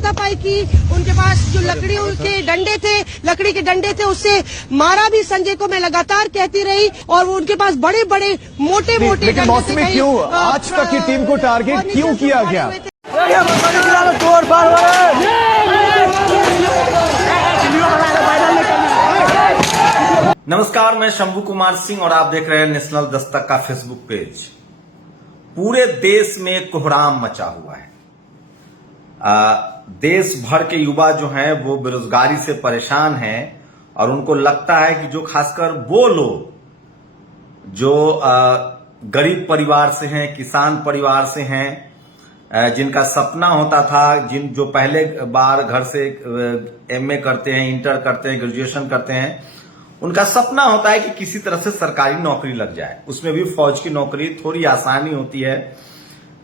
हाथापाई की, उनके पास जो लकड़ी के डंडे थे उससे मारा भी संजय को। मैं लगातार कहती रही और उनके पास बड़े बड़े मोटे लेकिन मौसमी क्यों आज तक की टीम को टारगेट क्यों किया गया? नमस्कार, मैं शंभू कुमार सिंह और आप देख रहे हैं नेशनल दस्तक का फेसबुक पेज। पूरे देश में कोहराम मचा हुआ है। देश भर के युवा जो हैं वो बेरोजगारी से परेशान हैं और उनको लगता है कि जो खासकर वो लोग जो गरीब परिवार से हैं, किसान परिवार से हैं, जिनका सपना होता था, जो पहले बार घर से एमए करते हैं, इंटर करते हैं, ग्रेजुएशन करते हैं, उनका सपना होता है कि किसी तरह से सरकारी नौकरी लग जाए। उसमें भी फौज की नौकरी थोड़ी आसानी होती है।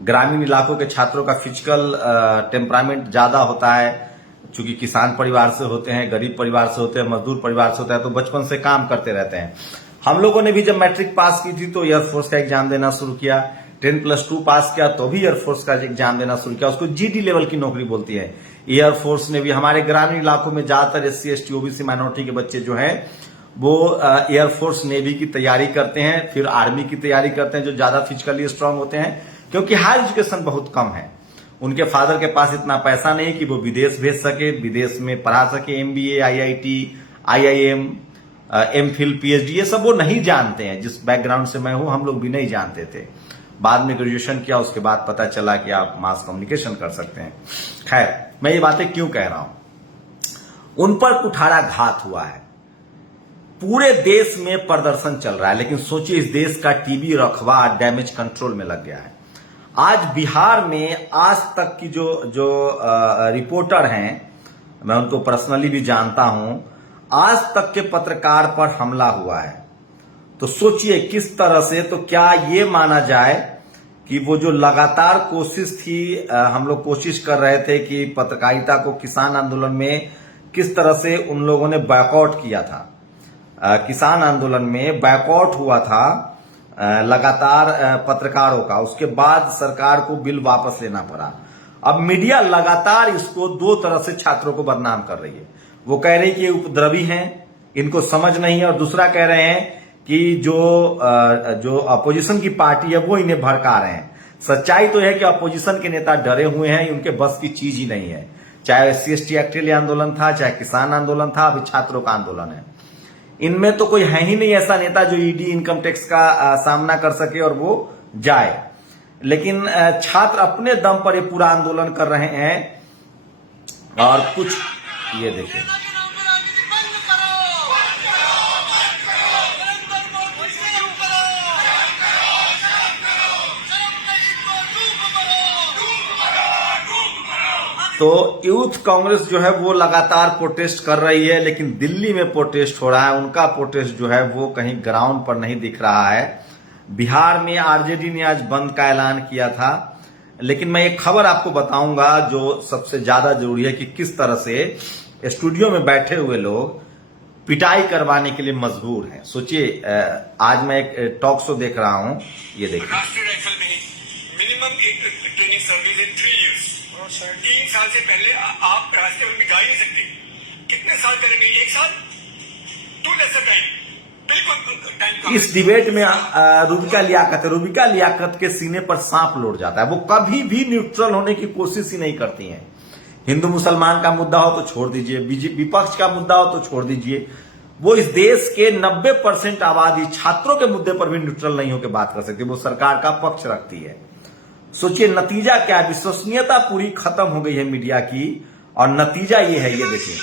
ग्रामीण इलाकों के छात्रों का फिजिकल टेम्परामेंट ज्यादा होता है, क्योंकि किसान परिवार से होते हैं, गरीब परिवार से होते हैं, मजदूर परिवार से होता है, तो बचपन से काम करते रहते हैं। हम लोगों ने भी जब मैट्रिक पास की थी तो एयरफोर्स का एग्जाम देना शुरू किया। 10+2 पास किया तो भी एयरफोर्स का एग्जाम देना शुरू किया। उसको जीडी लेवल की नौकरी बोलती है। एयरफोर्स ने भी हमारे ग्रामीण इलाकों में ज्यादातर SC ST OBC माइनॉरिटी के बच्चे जो हैं वो एयरफोर्स नेवी की तैयारी करते हैं, फिर आर्मी की तैयारी करते हैं, जो ज्यादा फिजिकली स्ट्रांग होते हैं, क्योंकि हायर एजुकेशन बहुत कम है। उनके फादर के पास इतना पैसा नहीं कि वो विदेश भेज सके, विदेश में पढ़ा सके। MBA, IIT, IIM, MPhil, PhD ये सब वो नहीं जानते हैं। जिस बैकग्राउंड से मैं हूं हम लोग भी नहीं जानते थे। बाद में ग्रेजुएशन किया, उसके बाद पता चला कि आप मास कम्युनिकेशन कर सकते हैं। खैर, मैं ये बातें क्यों कह रहा हूं? उन पर कुठाराघात हुआ है। पूरे देश में प्रदर्शन चल रहा है, लेकिन सोचिए इस देश का टीबी रखवा डैमेज कंट्रोल में लग गया है। आज बिहार में आज तक की जो रिपोर्टर हैं, मैं उनको पर्सनली भी जानता हूं, आज तक के पत्रकार पर हमला हुआ है। तो सोचिए किस तरह से, तो क्या ये माना जाए कि वो जो लगातार कोशिश थी, हम लोग कोशिश कर रहे थे कि पत्रकारिता को किसान आंदोलन में किस तरह से उन लोगों ने बैकआउट किया था। किसान आंदोलन में बैकआउट हुआ था लगातार पत्रकारों का, उसके बाद सरकार को बिल वापस लेना पड़ा। अब मीडिया लगातार इसको दो तरह से छात्रों को बदनाम कर रही है। वो कह रही है कि ये उपद्रवी हैं, इनको समझ नहीं है, और दूसरा कह रहे हैं कि जो अपोजिशन की पार्टी है वो इन्हें भड़का रहे हैं। सच्चाई तो है कि अपोजिशन के नेता डरे हुए हैं, उनके बस की चीज ही नहीं है। चाहे SC ST एक्ट के लिए आंदोलन था, चाहे किसान आंदोलन था, अभी छात्रों का आंदोलन है। इनमें तो कोई है ही नहीं ऐसा नेता जो ED इनकम टैक्स का सामना कर सके और वो जाए। लेकिन छात्र अपने दम पर ये पूरा आंदोलन कर रहे हैं। और कुछ ये देखिए, तो यूथ कांग्रेस जो है वो लगातार प्रोटेस्ट कर रही है, लेकिन दिल्ली में प्रोटेस्ट हो रहा है। उनका प्रोटेस्ट जो है वो कहीं ग्राउंड पर नहीं दिख रहा है। बिहार में RJD ने आज बंद का ऐलान किया था, लेकिन मैं एक खबर आपको बताऊंगा जो सबसे ज्यादा जरूरी है कि किस तरह से स्टूडियो में बैठे हुए लोग पिटाई करवाने के लिए मजबूर हैं। सोचिए, आज मैं एक टॉक शो देख रहा हूं, ये देखिए। राष्ट्रीय राइफल में minimum training service in 3 years। 3 साल से पहले आप राष्ट्रीय में जा ही नहीं सकते। कितने साल करेंगे? 1 साल? 2 लेसर टाइम। बिल्कुल। इस डिबेट में रूबिका लियाकत के सीने पर सांप लौट जाता है। वो कभी भी न्यूट्रल होने की कोशिश ही नहीं करती हैं। हिंदू मुसलमान का मुद्दा हो तो छोड़ दीजिए, विपक्ष का मुद्दा हो तो छोड़ दीजिए, वो इस देश के 90% आबादी छात्रों के मुद्दे पर भी न्यूट्रल नहीं होकर बात कर सकती। वो सरकार का पक्ष रखती है। सोचिए नतीजा क्या है? विश्वसनीयता पूरी खत्म हो गई है मीडिया की, और नतीजा ये है, ये देखिए।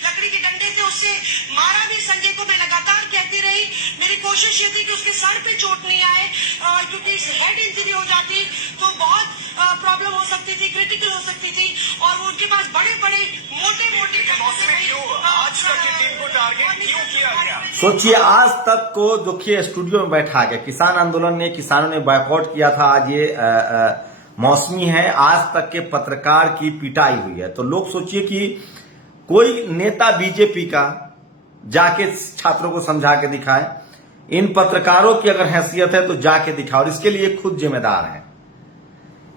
लकड़ी के डंडे थे उससे मारा भी संजय को। मैं लगातार कहती रही, मेरी कोशिश ये थी कि उसके सर पे चोट नहीं आए, क्योंकि हेड इंजरी हो जाती तो बहुत प्रॉब्लम हो सकती थी, क्रिटिकल हो सकती थी। और उनके पास बड़े बड़े मोटे आज तक की टीम को टारगेट क्यों किया गया? सोचिए आज तक को देखिए स्टूडियो में बैठा के किसान आंदोलन ने, किसानों ने बॉयकॉट किया था। आज ये मौसमी है, आज तक के पत्रकार की पिटाई हुई है। तो लोग सोचिए कि कोई नेता बीजेपी का जाके छात्रों को समझा के दिखाए। इन पत्रकारों की अगर हैसियत है तो जाके दिखाओ, और इसके लिए खुद जिम्मेदार है।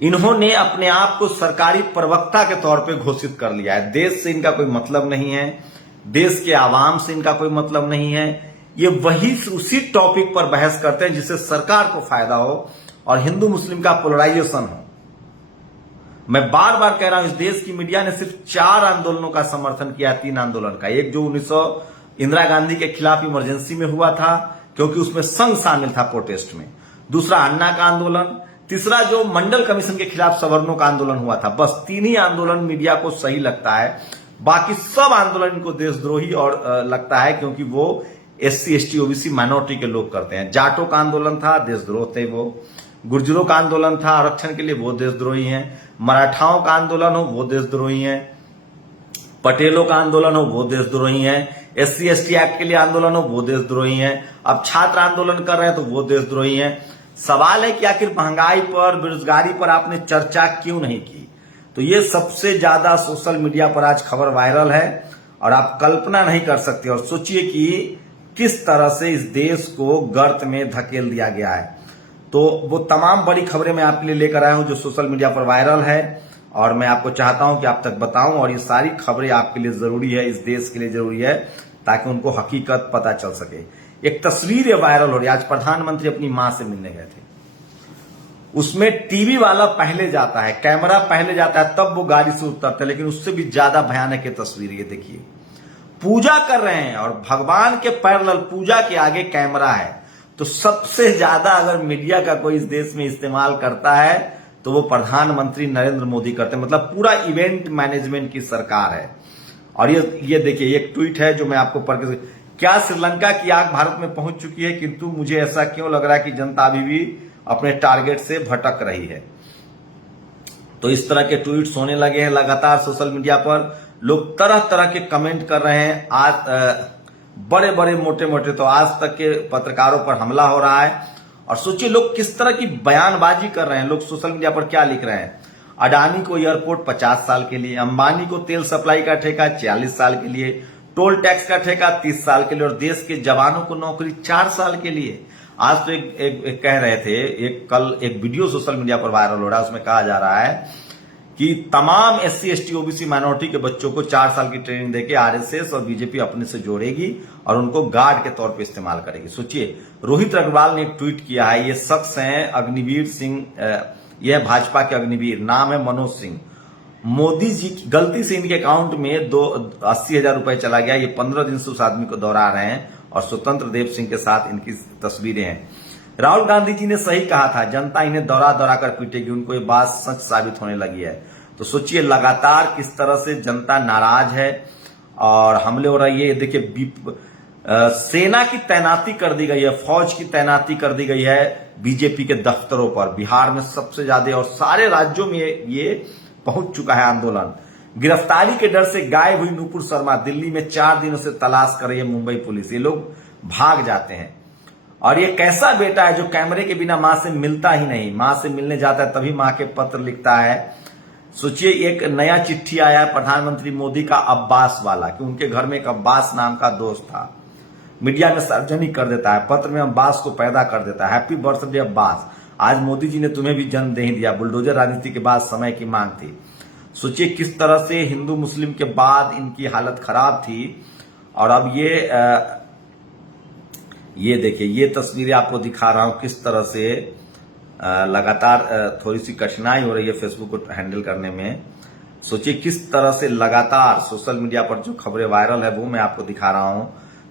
इन्होंने अपने आप को सरकारी प्रवक्ता के तौर पे घोषित कर लिया है। देश से इनका कोई मतलब नहीं है, देश के आवाम से इनका कोई मतलब नहीं है। ये वही उसी टॉपिक पर बहस करते हैं जिससे सरकार को फायदा हो और हिंदू मुस्लिम का पोलराइजेशन हो। मैं बार बार कह रहा हूं, इस देश की मीडिया ने सिर्फ 4 आंदोलनों का समर्थन किया, 3 आंदोलन का। एक जो 1900 इंदिरा गांधी के खिलाफ इमरजेंसी में हुआ था, क्योंकि उसमें संघ शामिल था प्रोटेस्ट में। दूसरा अन्ना का आंदोलन। तीसरा जो मंडल कमीशन के खिलाफ सवर्णों का आंदोलन हुआ था। बस 3 ही आंदोलन मीडिया को सही लगता है, बाकी सब आंदोलन इनको देशद्रोही और लगता है, क्योंकि वो SC ST OBC माइनॉरिटी के लोग करते हैं। जाटों का आंदोलन था, देशद्रोह थे वो। गुर्जरों का आंदोलन था आरक्षण के लिए, वो देशद्रोही हैं। मराठाओं का आंदोलन हो, वो देशद्रोही हैं। पटेलों का आंदोलन हो, वो देशद्रोही हैं। SC ST एक्ट के लिए आंदोलन हो, वो देशद्रोही हैं। अब छात्र आंदोलन कर रहे हैं तो वो देशद्रोही हैं। सवाल है कि आखिर महंगाई पर, बेरोजगारी पर आपने चर्चा क्यों नहीं की? तो ये सबसे ज्यादा सोशल मीडिया पर आज खबर वायरल है और आप कल्पना नहीं कर सकते। और सोचिए कि किस तरह से इस देश को गर्त में धकेल दिया गया है। तो वो तमाम बड़ी खबरें मैं आपके लिए लेकर आया हूं जो सोशल मीडिया पर वायरल है, और मैं आपको चाहता हूं कि आप तक बताऊं। और ये सारी खबरें आपके लिए जरूरी है, इस देश के लिए जरूरी है, ताकि उनको हकीकत पता चल सके। एक तस्वीर वायरल हो रही है। आज प्रधानमंत्री अपनी मां से मिलने गए थे। उसमें टीवी वाला पहले जाता है, कैमरा पहले जाता है, तब वो गाड़ी से उतरते हैं। लेकिन उससे भी ज्यादा भयानक है तस्वीर। ये देखिए, पूजा कर रहे हैं और भगवान के पैरेलल पूजा के आगे कैमरा है। तो सबसे ज्यादा अगर मीडिया का कोई इस देश में इस्तेमाल करता है तो वो प्रधानमंत्री नरेंद्र मोदी करते हैं। मतलब पूरा इवेंट मैनेजमेंट की सरकार है। और ये देखिए, एक ट्वीट है जो मैं आपको पढ़ के, क्या श्रीलंका की आग भारत में पहुंच चुकी है, किंतु मुझे ऐसा क्यों लग रहा है कि जनता अभी भी अपने टारगेट से भटक रही है। तो इस तरह के ट्वीट्स होने लगे हैं लगातार सोशल मीडिया पर। लोग तरह तरह के कमेंट कर रहे हैं। आज बड़े बड़े मोटे मोटे तो आज तक के पत्रकारों पर हमला हो रहा है। और सोचिए लोग किस तरह की बयानबाजी कर रहे हैं। लोग सोशल मीडिया पर क्या लिख रहे हैं? अडानी को एयरपोर्ट 50 साल के लिए, अंबानी को तेल सप्लाई का ठेका 40 साल के लिए, टोल टैक्स का ठेका 30 साल के लिए, और देश के जवानों को नौकरी 4 साल के लिए। आज तो एक कह रहे थे, कल एक वीडियो सोशल मीडिया पर वायरल हो रहा है, उसमें कहा जा रहा है कि तमाम SC ST OBC माइनॉरिटी के बच्चों को 4 साल की ट्रेनिंग देके RSS और बीजेपी अपने से जोड़ेगी और उनको गार्ड के तौर पे इस्तेमाल करेगी। सोचिए, रोहित अग्रवाल ने एक ट्वीट किया है। ये शख्स हैं अग्निवीर सिंह, यह भाजपा के अग्निवीर, नाम है मनोज सिंह। मोदी जी की गलती से इनके अकाउंट में 80,000 रुपए चला गया। ये 15 दिन से उस आदमी को दोहरा रहे हैं और स्वतंत्र देव सिंह के साथ इनकी तस्वीरें हैं। राहुल गांधी जी ने सही कहा था, जनता इन्हें दौरा दौरा कर पीटेगी। उनको ये बात सच साबित होने लगी है। तो सोचिए लगातार किस तरह से जनता नाराज है और हमले हो रही है। देखिए, सेना की तैनाती कर दी गई है, फौज की तैनाती कर दी गई है बीजेपी के दफ्तरों पर। बिहार में सबसे ज्यादा और सारे राज्यों में ये पहुंच चुका है आंदोलन। गिरफ्तारी के डर से गायब हुई नूपुर शर्मा दिल्ली में 4 दिनों से तलाश कर रही है मुंबई पुलिस। ये लोग भाग जाते हैं। और ये कैसा बेटा है जो कैमरे के बिना मां से मिलता ही नहीं, मां से मिलने जाता है तभी मां के पत्र लिखता है। सोचिए, एक नया चिट्ठी आया है प्रधानमंत्री मोदी का अब्बास वाला, कि उनके घर में एक अब्बास नाम का दोस्त था। मीडिया में सार्वजनिक कर देता है, पत्र में अब्बास को पैदा कर देता है। हैप्पी बर्थडे अब्बास, आज मोदी जी ने तुम्हें भी जन्म दे ही दिया। बुलडोजर राजनीति के बाद समय की मांग थी। सोचिए किस तरह से हिंदू मुस्लिम के बाद इनकी हालत खराब थी। और अब ये देखिए, ये तस्वीरें आपको दिखा रहा हूं किस तरह से लगातार थोड़ी सी कठिनाई हो रही है फेसबुक को हैंडल करने में। सोचिए किस तरह से लगातार सोशल मीडिया पर जो खबरें वायरल है वो मैं आपको दिखा रहा हूं।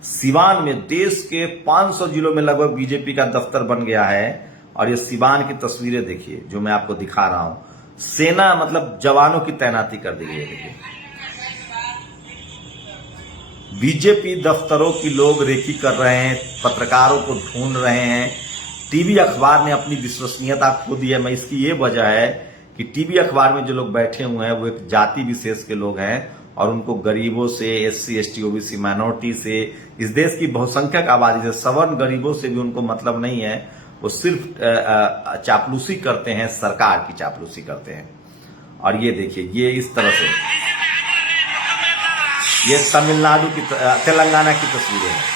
सिवान में देश के 500 जिलों में लगभग बीजेपी का दफ्तर बन गया है। और ये सिवान की तस्वीरें देखिए जो मैं आपको दिखा रहा हूं। सेना मतलब जवानों की तैनाती कर दी गई है। देखिए, बीजेपी दफ्तरों की लोग रेकी कर रहे हैं, पत्रकारों को ढूंढ रहे हैं। टीवी अखबार ने अपनी विश्वसनीयता खो दी है। मैं इसकी ये वजह है कि टीवी अखबार में जो लोग बैठे हुए हैं वो एक जाति विशेष के लोग हैं और उनको गरीबों से, SC ST OBC माइनॉरिटी से, इस देश की बहुसंख्यक आबादी से, सवर्ण गरीबों से भी उनको मतलब नहीं है। वो सिर्फ चापलूसी करते हैं, सरकार की चापलूसी करते हैं। और ये देखिए, ये इस तरह से, ये तमिलनाडु की, तेलंगाना की तस्वीरें हैं।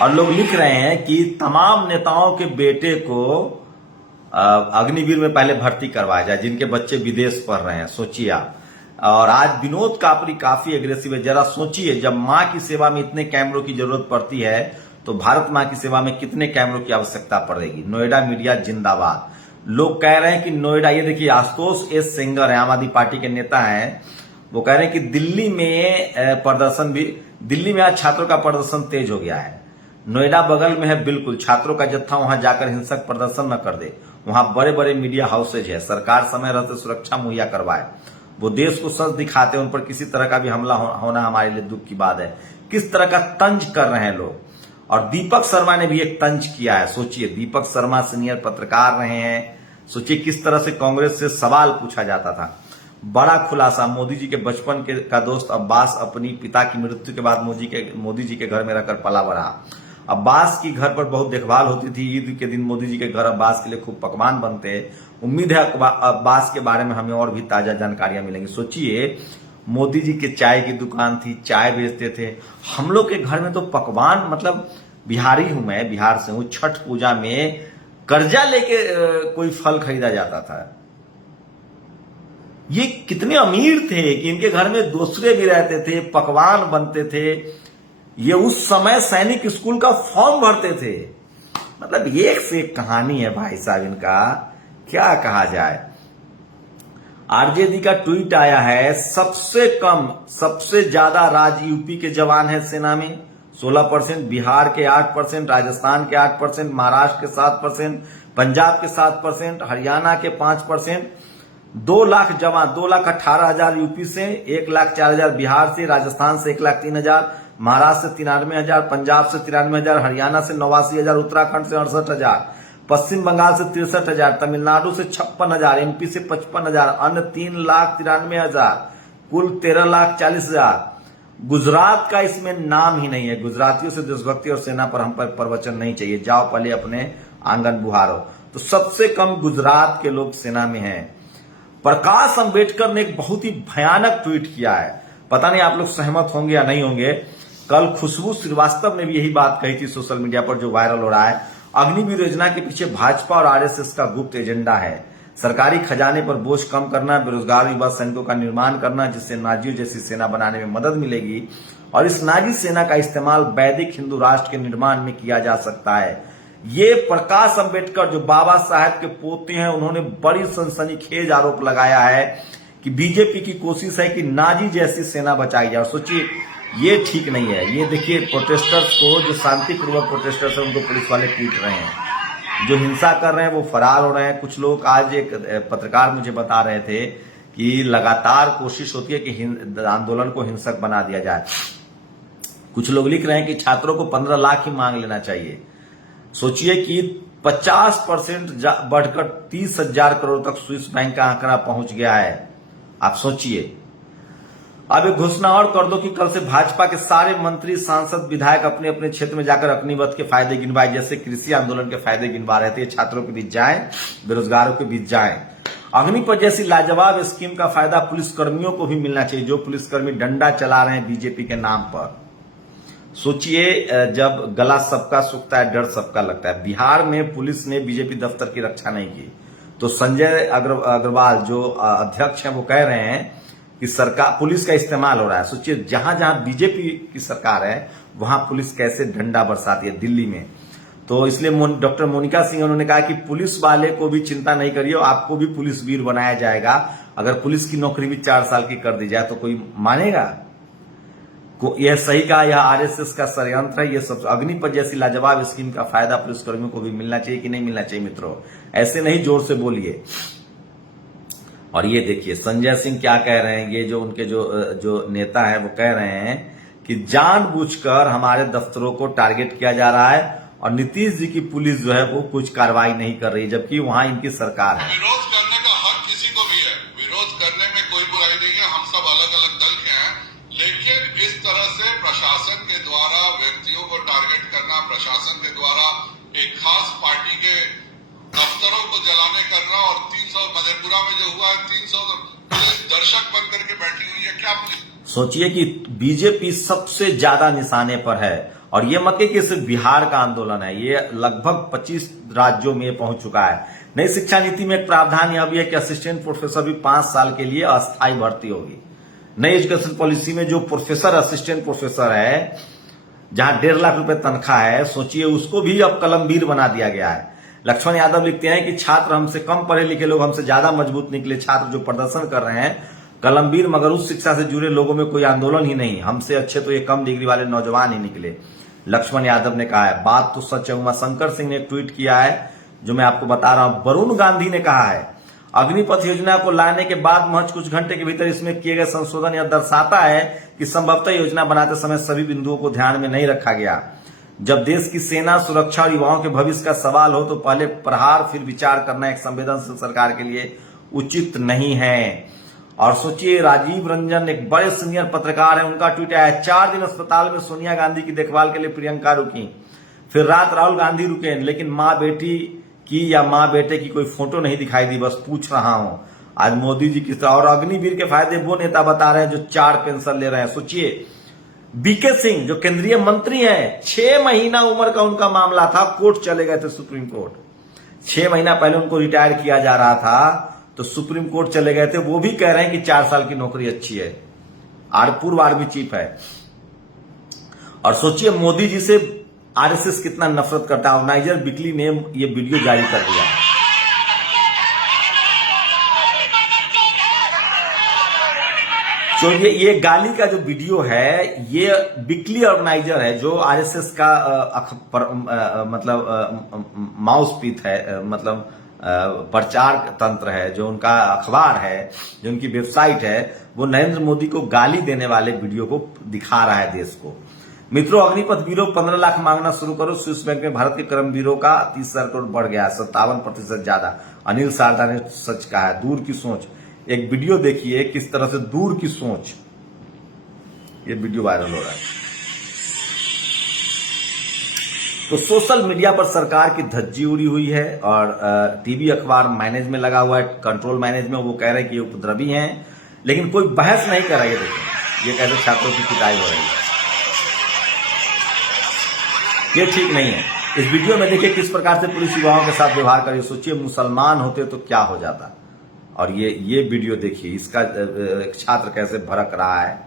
और लोग लिख रहे हैं कि तमाम नेताओं के बेटे को अग्निवीर में पहले भर्ती करवाया जाए जिनके बच्चे विदेश पढ़ रहे हैं। सोचिए आप। और आज विनोद कापरी काफी एग्रेसिव है। जरा सोचिए, जब मां की सेवा में इतने कैमरों की जरूरत पड़ती है तो भारत मां की सेवा में कितने कैमरों की आवश्यकता पड़ेगी। नोएडा मीडिया जिंदाबाद। लोग कह रहे हैं कि नोएडा, ये देखिए आशुतोष एस सेंगर है, आम आदमी पार्टी के नेता हैं, वो कह रहे हैं कि दिल्ली में आज छात्रों का प्रदर्शन तेज हो गया है। नोएडा बगल में है, बिल्कुल छात्रों का जत्था वहां जाकर हिंसक प्रदर्शन न कर दे। वहां बड़े बड़े मीडिया हाउसेज है, सरकार समय रहते सुरक्षा मुहैया करवाए। वो देश को सच दिखाते हैं, उन पर किसी तरह का भी हमला होना हमारे लिए दुख की बात है। किस तरह का तंज कर रहे हैं लोग। और दीपक शर्मा ने भी एक तंज किया है। सोचिए, दीपक शर्मा सीनियर पत्रकार रहे हैं। सोचिए किस तरह से कांग्रेस से सवाल पूछा जाता था। बड़ा खुलासा, मोदी जी के बचपन का दोस्त अब्बास अपनी पिता की मृत्यु के बाद मोदी जी के घर में रहकर पला बढ़ा। अब्बास की घर पर बहुत देखभाल होती थी। ईद के दिन मोदी जी के घर अब्बास के लिए खूब पकवान बनते। उम्मीद है अब्बास के बारे में हमें और भी ताजा जानकारियां मिलेंगी। सोचिए, मोदी जी के चाय की दुकान थी, चाय बेचते थे। हम लोग के घर में तो पकवान, मतलब बिहारी हूं मैं, बिहार से हूं, छठ पूजा में कर्जा लेके कोई फल खरीदा जाता था। ये कितने अमीर थे कि इनके घर में दूसरे भी रहते थे, पकवान बनते थे। ये उस समय सैनिक स्कूल का फॉर्म भरते थे। मतलब एक से एक कहानी है भाई साहब, इनका क्या कहा जाए। आरजेडी का ट्वीट आया है, सबसे ज्यादा राज्य यूपी के जवान है सेना में 16%, बिहार के 8%, राजस्थान के 8%, महाराष्ट्र के 7%, पंजाब के 7%, हरियाणा के 5%। 2 लाख जवान, 2,18,000 यूपी से, 1,04,000 बिहार से, राजस्थान से 1,03,000, महाराष्ट्र से 93,000, पंजाब से 93,000, हरियाणा से 89,000, उत्तराखंड से 68,000, पश्चिम बंगाल से 63,000, तमिलनाडु से 56,000, एमपी से 55,000, अन्य 3,93,000, कुल 13,40,000। गुजरात का इसमें नाम ही नहीं है। गुजरातियों से देशभक्ति और सेना पर हम पर प्रवचन नहीं चाहिए, जाओ पहले अपने आंगन बुहारो। तो सबसे कम गुजरात के लोग सेना में हैं। प्रकाश अंबेडकर ने एक बहुत ही भयानक ट्वीट किया है, पता नहीं आप लोग सहमत होंगे या नहीं होंगे। कल खुशबू श्रीवास्तव ने भी यही बात कही थी सोशल मीडिया पर, जो वायरल हो रहा है। अग्निवीर योजना के पीछे भाजपा और आरएसएस का गुप्त एजेंडा है। सरकारी खजाने पर बोझ कम करना, बेरोजगार युवा सैनिकों का निर्माण करना, जिससे नाजियों जैसी सेना बनाने में मदद मिलेगी और इस नाजी सेना का इस्तेमाल वैदिक हिंदू राष्ट्र के निर्माण में किया जा सकता है। ये प्रकाश अंबेडकर जो बाबा साहेब के पोते हैं, उन्होंने बड़ी सनसनीखेज आरोप लगाया है कि बीजेपी की कोशिश है कि नाजी जैसी सेना बचाई जाए। और सोचिए, ये ठीक नहीं है। ये देखिए प्रोटेस्टर्स को, जो शांतिपूर्वक प्रोटेस्टर्स है, उनको पुलिस वाले पीट रहे हैं। जो हिंसा कर रहे हैं वो फरार हो रहे हैं। कुछ लोग, आज एक पत्रकार मुझे बता रहे थे कि लगातार कोशिश होती है कि आंदोलन को हिंसक बना दिया जाए। कुछ लोग लिख रहे हैं कि छात्रों को 15 लाख ही मांग लेना चाहिए। सोचिए कि 50% बढ़कर 30,000 करोड़ तक स्विस बैंक का आंकड़ा पहुंच गया है। आप सोचिए। अब एक घोषणा और कर दो कि कल से भाजपा के सारे मंत्री, सांसद, विधायक अपने अपने क्षेत्र में जाकर अग्निपथ के फायदे गिनवाए, जैसे कृषि आंदोलन के फायदे गिनवा रहे थे। छात्रों के बीच जाएं, बेरोजगारों के बीच जाएं। अग्निपथ जैसी लाजवाब स्कीम का फायदा पुलिसकर्मियों को भी मिलना चाहिए, जो पुलिसकर्मी डंडा चला रहे हैं बीजेपी के नाम पर। सोचिए, जब गला सबका सूखता है, डर सबका लगता है। बिहार में पुलिस ने बीजेपी दफ्तर की रक्षा नहीं की, तो संजय अग्रवाल जो अध्यक्ष हैं वो कह रहे हैं कि सरकार, पुलिस का इस्तेमाल हो रहा है। सोचिए, जहां जहां बीजेपी की सरकार है वहां पुलिस कैसे डंडा बरसाती है दिल्ली में। तो इसलिए डॉक्टर मोनिका सिंह उन्होंने कहा कि पुलिस वाले को भी चिंता नहीं करिए, आपको भी पुलिस वीर बनाया जाएगा। अगर पुलिस की नौकरी भी 4 साल की कर दी जाए तो कोई मानेगा? यह सही कहा, यह आरएसएस का षड्यंत्र है। यह सब अग्निपथ जैसी लाजवाब स्कीम का फायदा पुलिसकर्मियों को भी मिलना चाहिए कि नहीं मिलना चाहिए? मित्रों, ऐसे नहीं, जोर से बोलिए। और ये देखिए संजय सिंह क्या कह रहे हैं। ये जो उनके जो नेता है वो कह रहे हैं कि जानबूझकर हमारे दफ्तरों को टारगेट किया जा रहा है और नीतीश जी की पुलिस जो है वो कुछ कार्रवाई नहीं कर रही, जबकि वहां इनकी सरकार है। विरोध करने का हक किसी को भी है, विरोध करने में कोई बुराई नहीं है। हम सब अलग अलग दल के हैं, लेकिन इस तरह से प्रशासन के द्वारा व्यक्तियों को टारगेट करना, प्रशासन के द्वारा एक खास पार्टी के दफ्तरों को जलाने करना, और 300 मधेपुरा में जो हुआ है, 300 पुलिस दर्शक बन करके बैठी हुई है। क्या पुलिस? सोचिए कि बीजेपी सबसे ज्यादा निशाने पर है और ये मत कि सिर्फ बिहार का आंदोलन है, ये लगभग 25 राज्यों में पहुंच चुका है। नई शिक्षा नीति में एक प्रावधान यह भी है कि असिस्टेंट प्रोफेसर भी 5 साल के लिए अस्थायी भर्ती होगी। नई एजुकेशन पॉलिसी में जो प्रोफेसर असिस्टेंट प्रोफेसर है, जहां 1.5 लाख रुपए तनख्वाह है, सोचिए उसको भी अब कलमबीर बना दिया गया है। लक्ष्मण यादव लिखते हैं कि छात्र हमसे कम पढ़े लिखे लोग हमसे ज्यादा मजबूत निकले, छात्र जो प्रदर्शन कर रहे हैं कलमबीर, मगर उस शिक्षा से जुड़े लोगों में कोई आंदोलन ही नहीं, हमसे अच्छे तो ये कम डिग्री वाले नौजवान ही निकले, लक्ष्मण यादव ने कहा है। बात तो सच है। उमाशंकर सिंह ने एक ट्वीट किया है जो मैं आपको बता रहा हूं। वरुण गांधी ने कहा है अग्निपथ योजना को लाने के बाद महज कुछ घंटे के भीतर इसमें किए गए संशोधन यह दर्शाता है कि संभवतः योजना बनाते समय सभी बिंदुओं को ध्यान में नहीं रखा गया। जब देश की सेना, सुरक्षा और युवाओं के भविष्य का सवाल हो तो पहले प्रहार फिर विचार करना एक संवेदनशील सरकार के लिए उचित नहीं है। और सोचिए, राजीव रंजन एक बड़े सीनियर पत्रकार हैं, उनका ट्वीट आया 4 दिन अस्पताल में सोनिया गांधी की देखभाल के लिए प्रियंका रुकी, फिर रात राहुल गांधी रुके, लेकिन माँ बेटी की या माँ बेटे की कोई फोटो नहीं दिखाई दी, बस पूछ रहा हूं आज मोदी जी किस तरह। और अग्निवीर के फायदे वो नेता बता रहे हैं जो 4 पेंशन ले रहे हैं। सोचिए, बीके सिंह जो केंद्रीय मंत्री हैं, 6 महीना उम्र का उनका मामला था, कोर्ट चले गए थे, सुप्रीम कोर्ट। 6 महीना पहले उनको रिटायर किया जा रहा था तो सुप्रीम कोर्ट चले गए थे। वो भी कह रहे हैं कि 4 साल की नौकरी अच्छी है, पूर्व आर्मी चीफ है। और सोचिए, मोदी जी से आरएसएस कितना नफरत करता है। ऑर्गेनाइजर बिकली ने ये वीडियो जारी कर दिया। तो ये गाली का जो वीडियो है, ये बिकली ऑर्गेनाइजर है जो आरएसएस का मतलब माउसपीस है, मतलब प्रचार तंत्र है, जो उनका अखबार है, जो उनकी वेबसाइट है, वो नरेंद्र मोदी को गाली देने वाले वीडियो को दिखा रहा है देश को। मित्रों, अग्निपथ ब्यूरो 15 लाख मांगना शुरू करो। स्विस बैंक में भारत के कर्मवीरों का 30,000 करोड़ बढ़ गया, 57% ज्यादा। अनिल शारदा ने सच कहा है। दूर की सोच, एक वीडियो देखिए किस तरह से दूर की सोच, ये वीडियो वायरल हो रहा है। तो सोशल मीडिया पर सरकार की धज्जी उड़ी हुई है और टीवी अखबार मैनेज में लगा हुआ है, कंट्रोल मैनेज में। वो कह रहे हैं कि ये उपद्रवी हैं, लेकिन कोई बहस नहीं कर रहा है। देखिए, ये कैसे छात्रों की पिटाई हो रही है, ये ठीक नहीं है। इस वीडियो में देखिए किस प्रकार से पुलिस युवाओं के साथ व्यवहार कर रही है। सोचिए, मुसलमान होते तो क्या हो जाता। और ये वीडियो देखिए, इसका छात्र कैसे भड़क रहा है।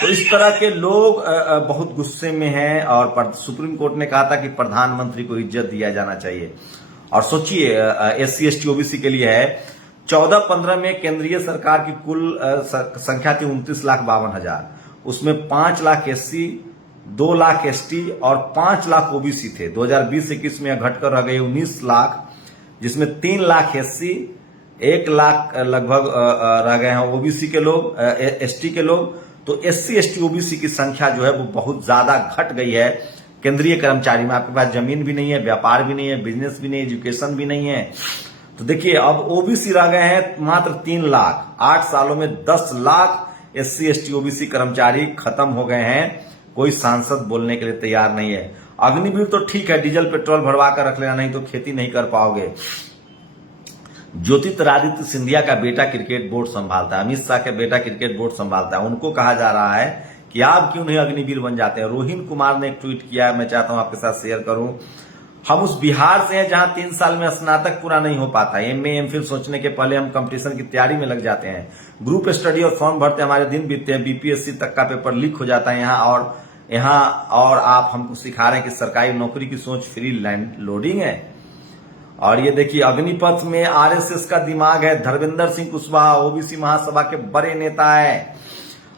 तो इस तरह के लोग बहुत गुस्से में हैं और सुप्रीम कोर्ट ने कहा था कि प्रधानमंत्री को इज्जत दिया जाना चाहिए। और सोचिए, SC ST OBC के लिए है 14-15 में केंद्रीय सरकार की कुल संख्या थी 29,52,000, उसमें 5 लाख SC, 2 लाख ST और 5 लाख OBC थे। 2020-21 में घटकर रह गए 19 लाख, जिसमें 3 लाख SC, 1 लाख लगभग रह गए हैं OBC के लोग, ST के लोग। तो SC ST OBC की संख्या जो है वो बहुत ज्यादा घट गई है केंद्रीय कर्मचारी में। आपके पास जमीन भी नहीं है, व्यापार भी नहीं है, बिजनेस भी नहीं है, एजुकेशन भी नहीं है। तो देखिए, अब OBC रह गए हैं मात्र 3 लाख। 8 सालों में 10 लाख SC ST OBC कर्मचारी खत्म हो गए हैं। कोई सांसद बोलने के लिए तैयार नहीं है। अग्निवीर तो ठीक है, डीजल पेट्रोल भरवा कर रख लेना, नहीं तो खेती नहीं कर पाओगे। ज्योतिरादित्य सिंधिया का बेटा क्रिकेट बोर्ड संभालता है, अमित शाह का बेटा क्रिकेट बोर्ड संभालता है। उनको कहा जा रहा है कि आप क्यों नहीं अग्निवीर बन जाते हैं। रोहिन कुमार ने एक ट्वीट किया है, मैं चाहता हूं आपके साथ शेयर करूं। हम उस बिहार से हैं जहां 3 साल में स्नातक पूरा नहीं हो पाता। MA MPhil सोचने के पहले हम कंपटीशन की तैयारी में लग जाते हैं। ग्रुप स्टडी और फॉर्म भरते हमारे दिन बीतते हैं। BPSC तक का पेपर लीक हो जाता है यहाँ और आप हमको सिखा रहे हैं कि सरकारी नौकरी की सोच फ्री लैंड लोडिंग है। और ये देखिए, अग्निपथ में RSS का दिमाग है। धर्मेंद्र सिंह कुशवाहा OBC महासभा के बड़े नेता है।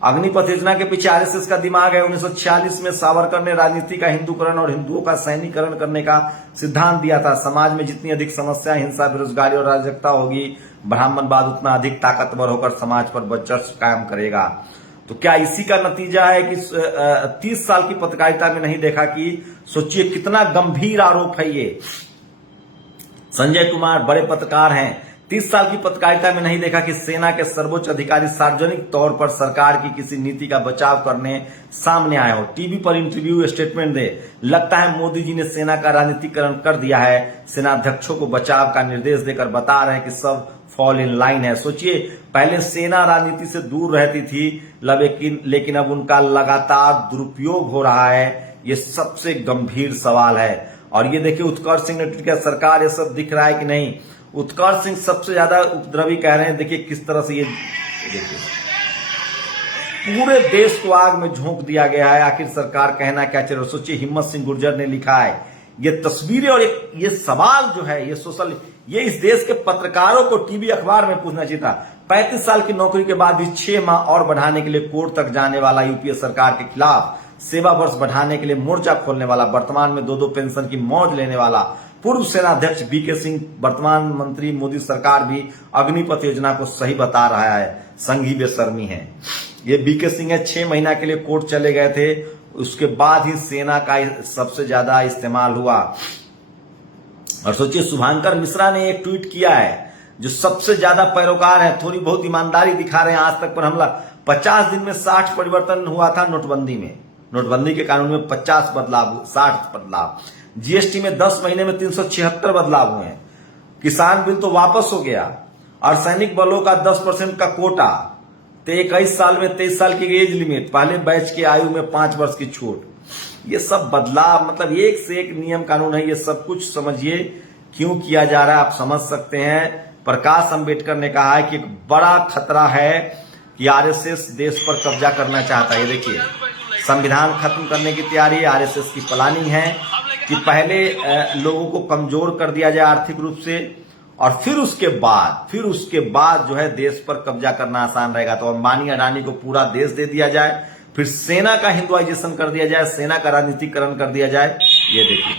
अग्निपथ योजना के पीछे RSS का दिमाग है। 1946 में सावरकर ने राजनीति का हिंदूकरण और हिंदुओं का सैनिकरण करने का सिद्धांत दिया था। समाज में जितनी अधिक समस्याएं, हिंसा, बेरोजगारी और अराजकता होगी, ब्राह्मणवाद उतना अधिक ताकतवर होकर समाज पर वर्चस्व कायम करेगा। तो क्या इसी का नतीजा है कि 30 साल की पत्रकारिता में नहीं देखा कि सोचिए कितना गंभीर आरोप है ये। संजय कुमार बड़े पत्रकार हैं, 30 साल की पत्रकारिता में नहीं देखा कि सेना के सर्वोच्च अधिकारी सार्वजनिक तौर पर सरकार की किसी नीति का बचाव करने सामने आए हो, टीवी पर इंटरव्यू स्टेटमेंट दे। लगता है मोदी जी ने सेना का राजनीतिकरण कर दिया है। सेनाध्यक्षों को बचाव का निर्देश देकर बता रहे हैं कि सब फॉल इन लाइन है। सोचिए, पहले सेना राजनीति से दूर रहती थी, लेकिन अब उनका लगातार दुरुपयोग हो रहा है। ये सबसे गंभीर सवाल है। और ये देखिए, उत्कर्ष सिंह ने ट्वीट किया, सरकार ये सब दिख रहा है कि नहीं। उत्कर्ष सिंह सबसे ज्यादा उपद्रवी कह रहे हैं। देखिए किस तरह से ये देखिए पूरे देश को आग में झोंक दिया गया है। आखिर सरकार कहना क्या चाह रही है। सोचिए, हिम्मत सिंह गुर्जर ने लिखा है ये तस्वीरें और ये सवाल जो है ये इस देश के पत्रकारों को टीवी अखबार में पूछना चाहिए था। 35 साल की नौकरी के बाद भी 6 माह और बढ़ाने के लिए कोर्ट तक जाने वाला यूपीए सरकार के खिलाफ, सेवा वर्ष बढ़ाने के लिए मोर्चा खोलने वाला, वर्तमान में 2-2 पेंशन की मौज लेने वाला पूर्व सेनाध्यक्ष बीके सिंह, वर्तमान मंत्री मोदी सरकार भी अग्निपथ योजना को सही बता रहा है। संघी बेशर्मी है। ये बीके सिंह है, 6 महीना के लिए कोर्ट चले गए थे, उसके बाद ही सेना का सबसे ज्यादा इस्तेमाल हुआ। और सोचिए, शुभांकर मिश्रा ने एक ट्वीट किया है, जो सबसे ज्यादा पैरोकार है, थोड़ी बहुत ईमानदारी दिखा रहे हैं आज तक पर हमला। 50 दिन में 60 परिवर्तन हुआ था नोटबंदी में। नोटबंदी के कानून में 50 बदलाव, 60 बदलाव। जीएसटी में 10 महीने में 376 बदलाव हुए हैं। किसान बिल तो वापस हो गया। और सैनिक बलों का 10% का कोटा, 21 साल में 23 साल की एज लिमिट, पहले बैच की आयु में 5 वर्ष की छूट। ये सब बदलाव, मतलब एक से एक नियम कानून है। ये सब कुछ समझिए क्यों किया जा रहा है, आप समझ सकते हैं। प्रकाश अंबेडकर ने कहा है कि एक बड़ा खतरा है कि आरएसएस देश पर कब्जा करना चाहता है। ये देखिए, संविधान खत्म करने की तैयारी आरएसएस की प्लानिंग है कि पहले लोगों को कमजोर कर दिया जाए आर्थिक रूप से, और फिर उसके बाद जो है देश पर कब्जा करना आसान रहेगा। तो अंबानी अडानी को पूरा देश दे दिया जाए, फिर सेना का हिंदुआइजेशन कर दिया जाए, सेना का राजनीतिकरण कर दिया जाए। ये देखिए,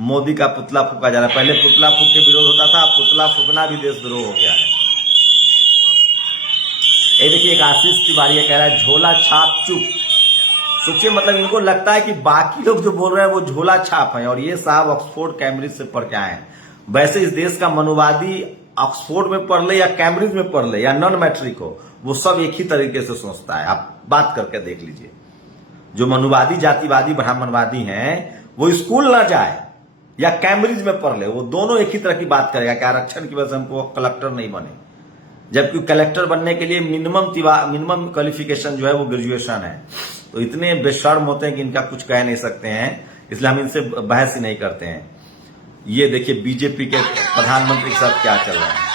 मोदी का पुतला फूका जा रहा है। पहले पुतला फूक के विरोध होता था, पुतला फूकना भी देशद्रोह हो गया है। ये देखिए, एक आशीष तिवारी कह रहा है झोला छाप चुप। सोचिए, मतलब इनको लगता है कि बाकी लोग जो बोल रहे हैं वो झोला छाप है, और ये साहब ऑक्सफोर्ड कैम्ब्रिज से पढ़ के आए हैं। वैसे इस देश का मनुवादी ऑक्सफोर्ड में पढ़ ले या कैम्ब्रिज में पढ़ ले या नॉन मैट्रिक हो, वो सब एक ही तरीके से सोचता है। आप बात करके देख लीजिए। जो मनुवादी, जातिवादी, ब्राह्मणवादी हैं, वो स्कूल ना जाए या कैम्ब्रिज में पढ़ ले, वो दोनों एक ही तरह की बात करेगा कि आरक्षण की वजह से हमको कलेक्टर नहीं बने। जबकि कलेक्टर बनने के लिए मिनिमम क्वालिफिकेशन जो है वो ग्रेजुएशन है। तो इतने बेशर्म होते हैं कि इनका कुछ कह नहीं सकते हैं, इसलिए हम इनसे बहस ही नहीं करते हैं। ये देखिए, बीजेपी के प्रधानमंत्री के साथ क्या चल रहा है।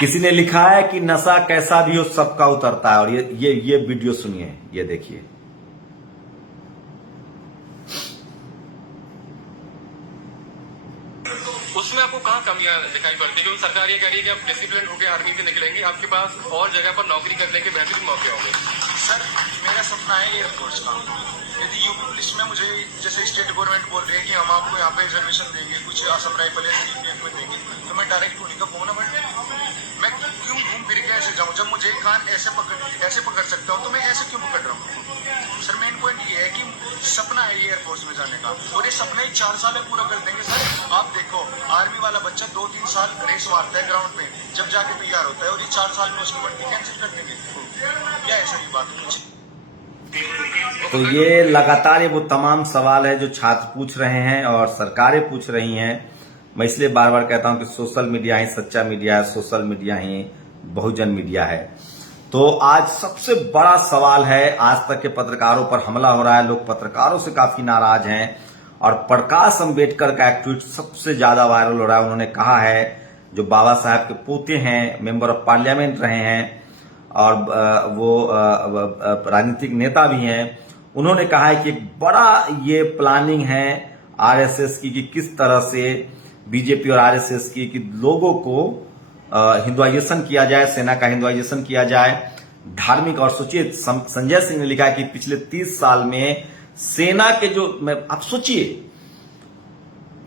किसी ने लिखा है कि नशा कैसा भी हो सबका उतरता है। और ये वीडियो सुनिए, ये देखिए। उसमें आपको कहाँ कमियां दिखाई पड़ती है? क्योंकि सरकार ये कह रही है कि आप डिसिप्लिन होकर आर्मी से निकलेंगे, आपके पास और जगह पर नौकरी करने के बेहतरीन मौके होंगे। सर, मेरा सपना है एयरफोर्स का। यदि यूपी पुलिस में मुझे जैसे स्टेट गवर्नमेंट बोल रही है कि हम आपको यहाँ पे रिजर्वेशन देंगे, कुछ असम राइफल देंगे, तो मैं डायरेक्ट उन्हीं का फोन मैं क्यों घूम फिर के ऐसे जाऊँ? जब मुझे कान ऐसे पकड़ सकता हूँ, तो मैं ऐसे क्यों पकड़ रहा हूँ? सर, मेन पॉइंट ये है कि सपना है एयरफोर्स में जाने का, और ये सपना ही 4 साल में पूरा कर देंगे। सर, आप देखो, आर्मी वाला बच्चा 2-3 साल रेस मारता है ग्राउंड पे, जब जाके तैयार होता है, और ये 4 साल में उसकी भर्ती कैंसिल कर देंगे। क्या ऐसा ही बात कुछ? तो ये लगातार वो तमाम सवाल है जो छात्र पूछ रहे हैं और सरकारें पूछ रही हैं। मैं इसलिए बार बार कहता हूं कि सोशल मीडिया ही सच्चा मीडिया है, सोशल मीडिया ही बहुजन मीडिया है। तो आज सबसे बड़ा सवाल है, आज तक के पत्रकारों पर हमला हो रहा है, लोग पत्रकारों से काफी नाराज हैं। और प्रकाश अंबेडकर का एक ट्वीट सबसे ज्यादा वायरल हो रहा है। उन्होंने कहा है, जो बाबा साहब के पोते हैं, मेंबर ऑफ पार्लियामेंट रहे हैं और वो राजनीतिक नेता भी हैं, उन्होंने कहा है कि एक बड़ा ये प्लानिंग है आरएसएस की कि किस तरह से बीजेपी और आरएसएस की कि लोगों को हिंदुआइजेशन किया जाए, सेना का हिंदुआइजेशन किया जाए, धार्मिक। और सोचिए, संजय सिंह ने लिखा है कि पिछले 30 साल में सेना के जो, आप सोचिए,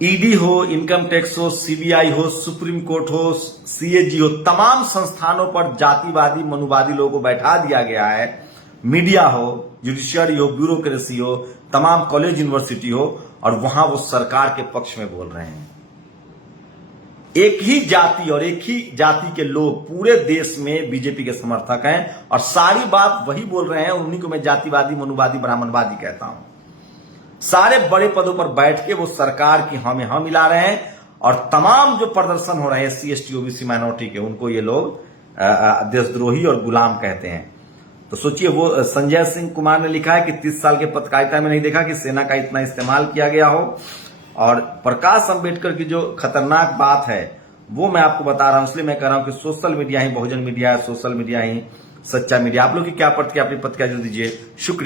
ईडी हो, इनकम टैक्स हो, सीबीआई हो, सुप्रीम कोर्ट हो, सीएजी हो, तमाम संस्थानों पर जातिवादी, मनुवादी लोगों को बैठा दिया गया है। मीडिया हो, जुडिशियरी हो, ब्यूरोक्रेसी हो, तमाम कॉलेज यूनिवर्सिटी हो, और वहां वो सरकार के पक्ष में बोल रहे हैं। एक ही जाति और एक ही जाति के लोग पूरे देश में बीजेपी के समर्थक हैं और सारी बात वही बोल रहे हैं। उन्हीं को मैं जातिवादी, मनुवादी, ब्राह्मणवादी कहता हूं। सारे बड़े पदों पर बैठ के वो सरकार की हाँ में हाँ मिला रहे हैं और तमाम जो प्रदर्शन हो रहे हैं SC, ST, OBC माइनॉरिटी के, उनको ये लोग देशद्रोही और गुलाम कहते हैं। तो सोचिए, वो संजय सिंह कुमार ने लिखा है कि 30 साल के पत्रकारिता में नहीं देखा कि सेना का इतना इस्तेमाल किया गया हो। और प्रकाश अंबेडकर की जो खतरनाक बात है वो मैं आपको बता रहा हूं, इसलिए मैं कह रहा हूं कि सोशल मीडिया ही बहुजन मीडिया है, सोशल मीडिया ही सच्चा मीडिया। आप लोग की क्या प्रतिक्रिया, अपनी प्रतिक्रिया जरूर दीजिए। शुक्रिया।